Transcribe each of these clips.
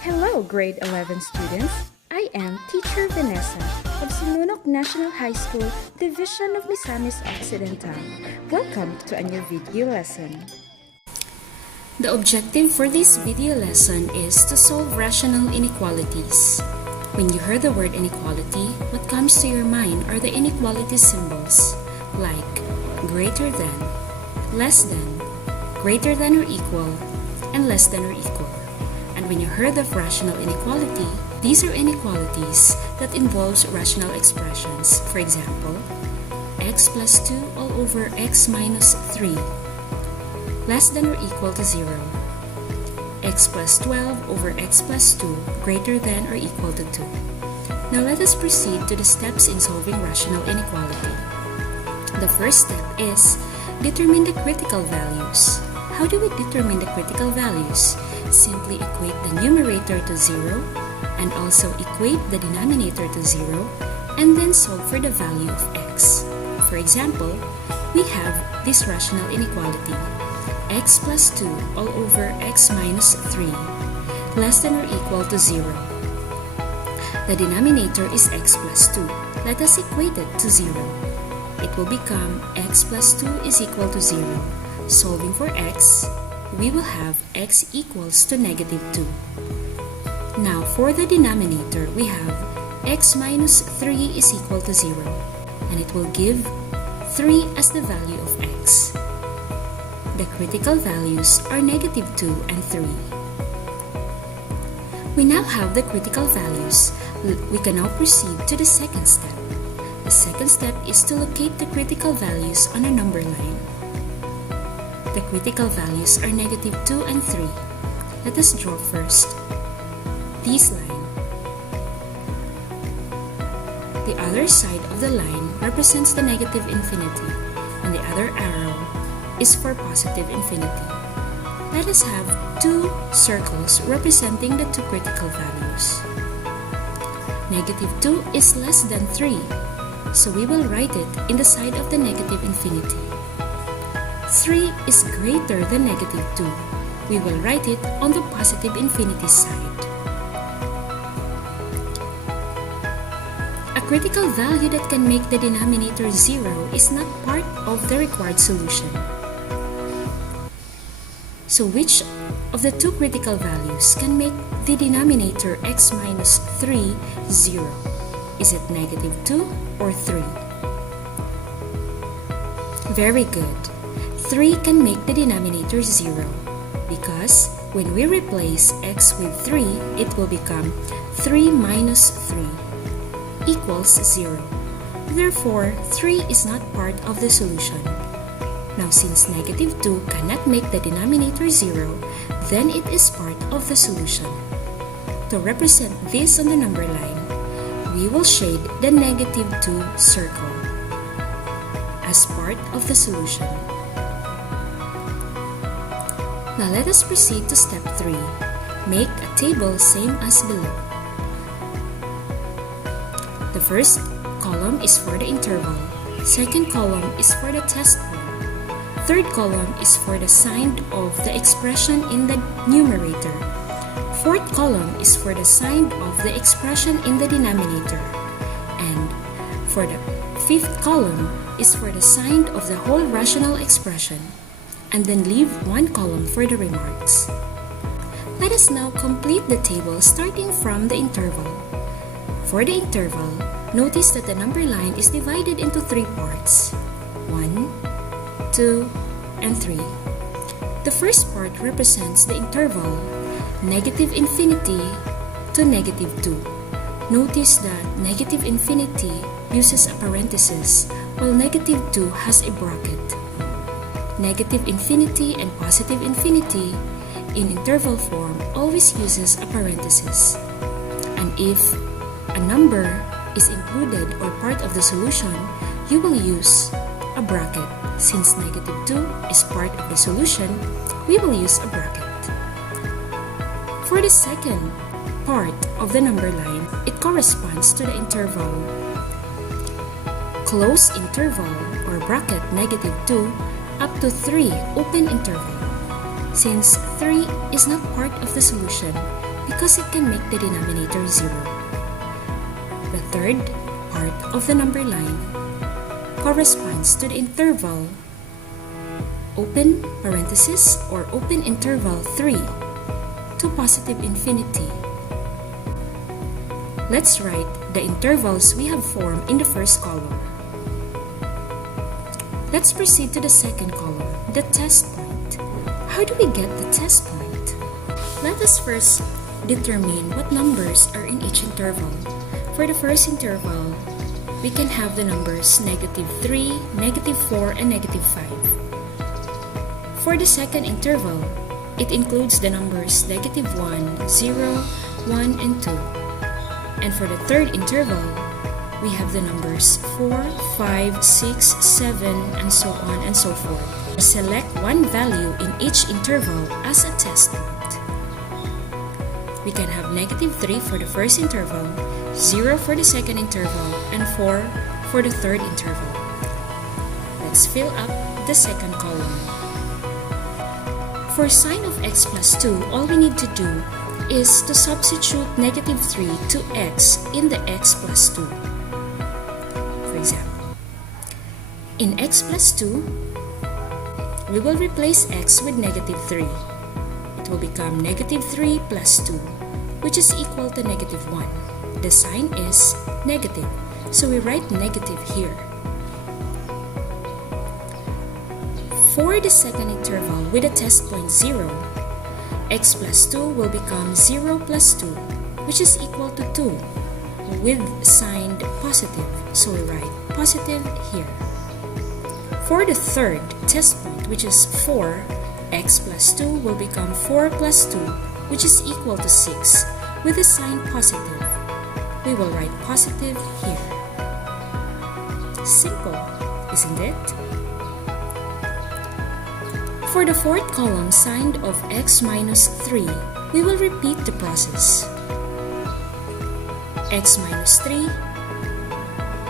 Hello, grade 11 students. I am Teacher Vanessa of Simunok National High School, Division of Misamis Occidental. Welcome to a new video lesson. The objective for this video lesson is to solve rational inequalities. When you hear the word inequality, what comes to your mind are the inequality symbols like greater than, less than, greater than or equal, and less than or equal. And when you heard of rational inequality, these are inequalities that involves rational expressions. For example, x plus 2 all over x minus 3, less than or equal to 0, x plus 12 over x plus 2 greater than or equal to 2. Now let us proceed to the steps in solving rational inequality. The first step is determine the critical values. How do we determine the critical values? Simply equate the numerator to 0 and also equate the denominator to 0 and then solve for the value of x. For example, we have this rational inequality, x plus 2 all over x minus 3, less than or equal to 0. The denominator is x plus 2. Let us equate it to 0. It will become x plus 2 is equal to 0. Solving for x, we will have x equals to negative 2. Now for the denominator, we have x minus 3 is equal to 0, and it will give 3 as the value of x. The critical values are negative 2 and 3. We now have the critical values. We can now proceed to the second step. The second step is to locate the critical values on a number line. The critical values are negative 2 and 3. Let us draw first this line. The other side of the line represents the negative infinity, and the other arrow is for positive infinity. Let us have two circles representing the two critical values. Negative 2 is less than 3, so we will write it in the side of the negative infinity. 3 is greater than negative 2. We will write it on the positive infinity side. A critical value that can make the denominator 0 is not part of the required solution. So which of the two critical values can make the denominator x minus 3 0? Is it negative 2 or 3? Very good. 3 can make the denominator 0 because when we replace x with 3, it will become 3 minus 3 equals 0. Therefore, 3 is not part of the solution. Now, since negative 2 cannot make the denominator 0, then it is part of the solution. To represent this on the number line, we will shade the negative 2 circle as part of the solution. Now let us proceed to step 3. Make a table same as below. The first column is for the interval. Second column is for the test point. Third column is for the sign of the expression in the numerator. Fourth column is for the sign of the expression in the denominator. And for the fifth column is for the sign of the whole rational expression. And then leave one column for the remarks. Let us now complete the table starting from the interval. For the interval, notice that the number line is divided into 3 parts: 1, 2, and 3. The first part represents the interval negative infinity to negative 2. Notice that negative infinity uses a parenthesis while negative 2 has a bracket. Negative infinity and positive infinity in interval form always uses a parenthesis. And if a number is included or part of the solution, you will use a bracket. Since negative 2 is part of the solution, we will use a bracket. For the second part of the number line, it corresponds to the interval. Close interval or bracket negative 2 up to 3 open interval. Since 3 is not part of the solution, because it can make the denominator 0. The third part of the number line corresponds to the interval open parenthesis or open interval 3 to positive infinity. Let's write the intervals we have formed in the first column. Let's proceed to the second column, the test point. How do we get the test point? Let us first determine what numbers are in each interval. For the first interval, we can have the numbers -3, -4, and -5. For the second interval, it includes the numbers -1, 0, 1, and 2. And for the third interval, we have the numbers 4, 5, 6, 7, and so on and so forth. Select one value in each interval as a test point. We can have -3 for the first interval, 0 for the second interval, and 4 for the third interval. Let's fill up the second column. For sine of x plus 2, all we need to do is to substitute -3 to x in the x plus 2. For example, in x plus 2, we will replace x with -3. It will become -3 plus 2, which is equal to -1. The sign is negative, so we write negative here. For the second interval with a test point 0, x plus 2 will become 0 plus 2, which is equal to 2, with sign positive, so we write positive here. For the third test point, which is 4, x plus 2 will become 4 plus 2, which is equal to 6, with the sign positive. We will write positive here. Simple, isn't it? For the fourth column, sine of x minus 3, we will repeat the process. X minus 3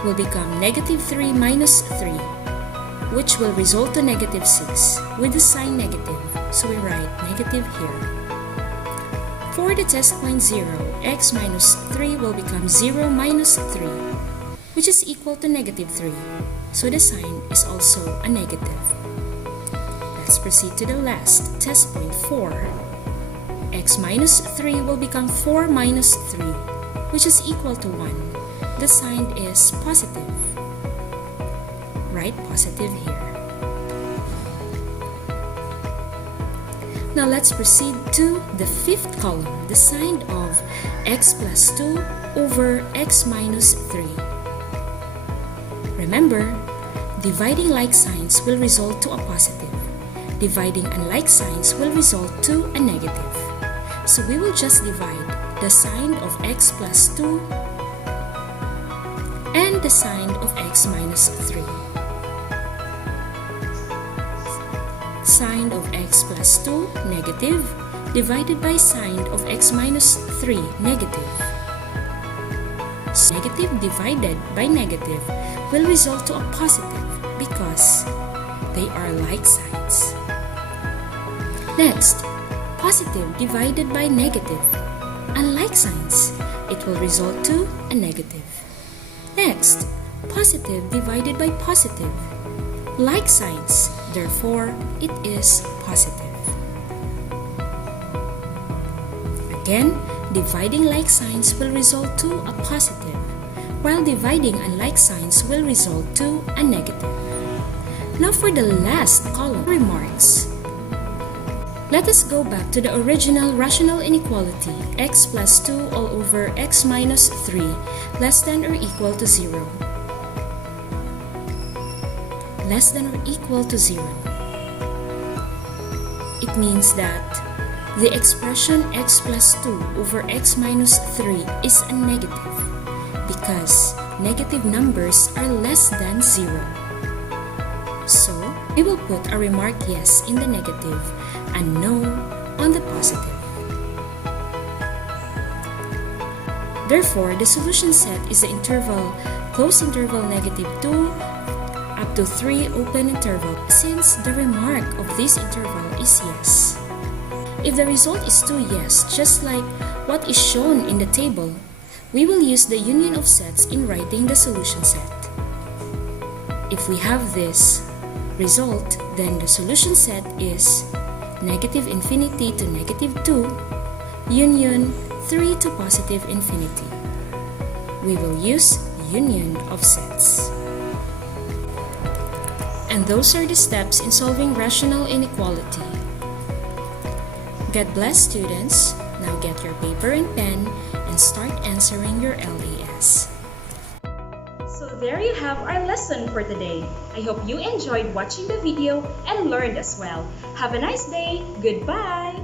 will become -3 minus 3, which will result to -6 with the sign negative, so we write negative here. For the test point 0, x minus 3 will become 0 minus 3, which is equal to -3, so the sign is also a negative. Let's proceed to the last, test point 4. X minus 3 will become 4 minus 3, which is equal to 1. The sign is positive. Write positive here. Now let's proceed to the fifth column, the sign of x plus 2 over x minus 3. Remember, dividing like signs will result to a positive. Dividing unlike signs will result to a negative. So we will just divide the sign of x plus 2 and the sign of x minus 3. Sign of x plus 2, negative, divided by sign of x minus 3, negative. So negative divided by negative will result to a positive because they are like signs. Next, positive divided by negative. Unlike signs, it will result to a negative. Next, positive divided by positive. Like signs, therefore, it is positive. Again, dividing like signs will result to a positive, while dividing unlike signs will result to a negative. Now for the last column, remarks. Let us go back to the original rational inequality, x plus 2 all over x minus 3 less than or equal to 0. Less than or equal to 0. It means that the expression x plus 2 over x minus 3 is a negative because negative numbers are less than 0. So, we will put a remark yes in the negative and no on the positive. Therefore, the solution set is the interval, close interval -2 up to 3 open interval, since the remark of this interval is yes. If the result is 2 yes, just like what is shown in the table, we will use the union of sets in writing the solution set. If we have this result, then the solution set is negative infinity to negative 2, union 3 to positive infinity. We will use union of sets. And those are the steps in solving rational inequality. God bless, students. Now get your paper and pen and start answering your LAS. So there you have our lesson for today. I hope you enjoyed watching the video and learned as well. Have a nice day. Goodbye!